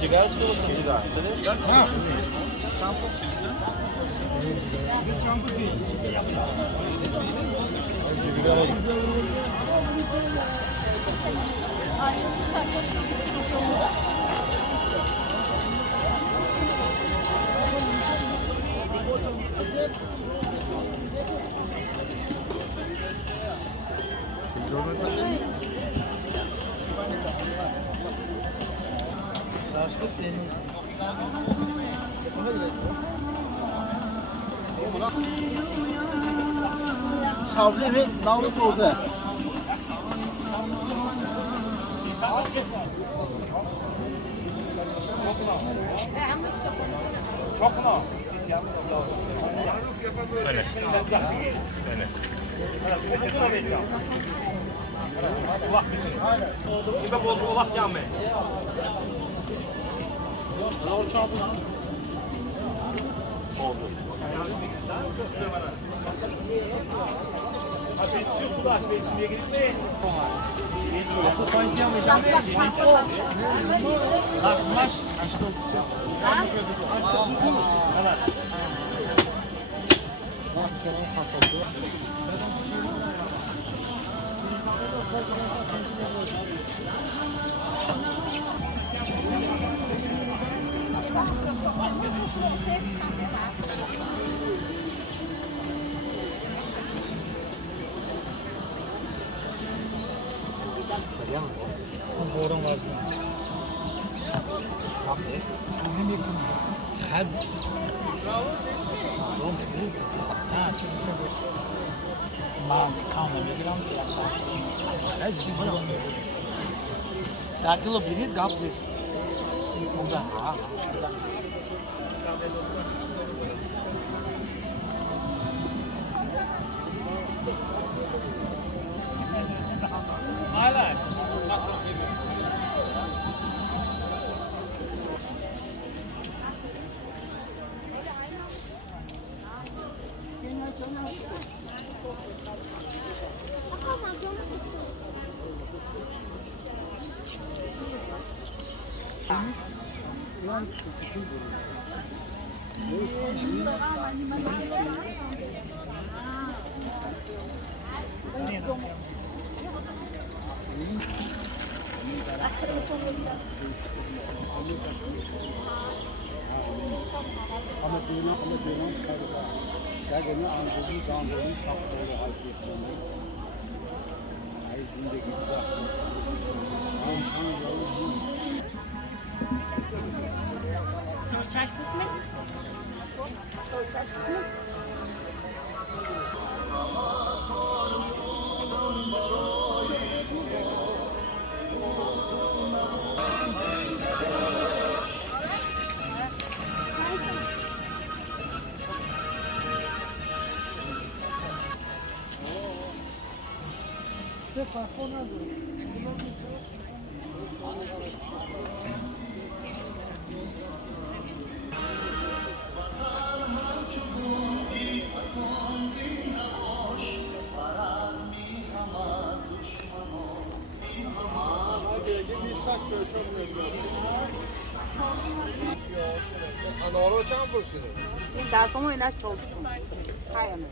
Cigara çıkıyorsun cigara. Ha. Başka senin. Sabri ve Davut orada. Çok mu? Öyle. Öyle. İbe bozdu olak yanmaya. Biz şu kulaş ve şimdiye gidip de akıl sayıslayamayacağım. Lan maç. Boran var. Benim yakın. Her. Ha, şimdi. Mam, kalma bir gram yapsa. Her şey var. Takılı biri kaplı. Ondan. Hala. Ama diyorum ya gene anladım zamlarını şapkalı hareketlerini. Ay şimdi gitti. Çay kısmı. Da somos en las chocas. Cállame.